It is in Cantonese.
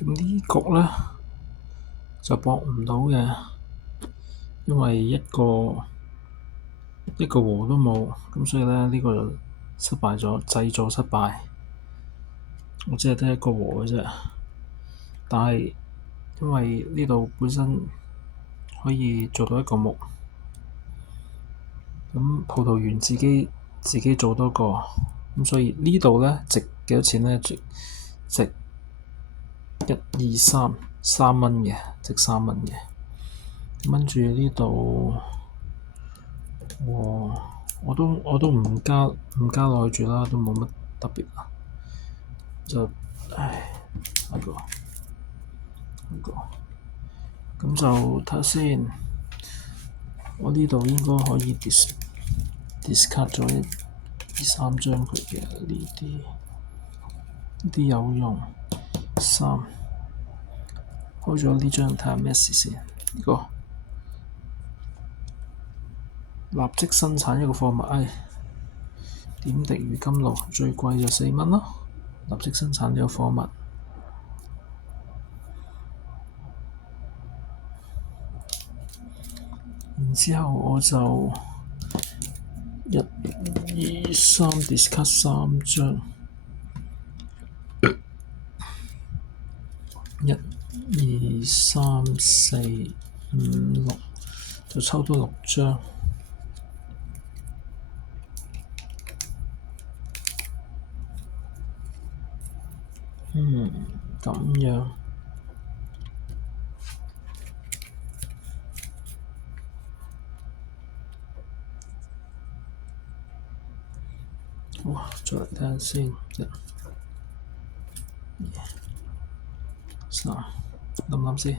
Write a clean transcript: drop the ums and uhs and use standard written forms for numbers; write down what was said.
咁呢局咧就搏唔到嘅，因為一個和都冇，咁所以咧呢個就失敗咗，製造失敗。我只係得一個和嘅啫，但係因為呢度本身可以做到一個木，咁葡萄園自己做多個，咁所以呢度咧值幾多錢咧？值3蚊嘅，值3蚊嘅。跟住呢度，我都唔加落去住啦，都冇乜特別啦。就呢個咁就睇下先。我呢度應該可以 discard 咗2、3張佢嘅呢啲有用。3開咗呢張睇下咩事先。呢個立即生產一個貨物，點滴魚甘露最貴就4蚊咯。立即生產呢個貨物，然之後我就1、2、3 discard 3張。1、2、3、4、5、6，就抽多6張。咁樣，哇！再嚟睇下先，1、2、3，諗諗先。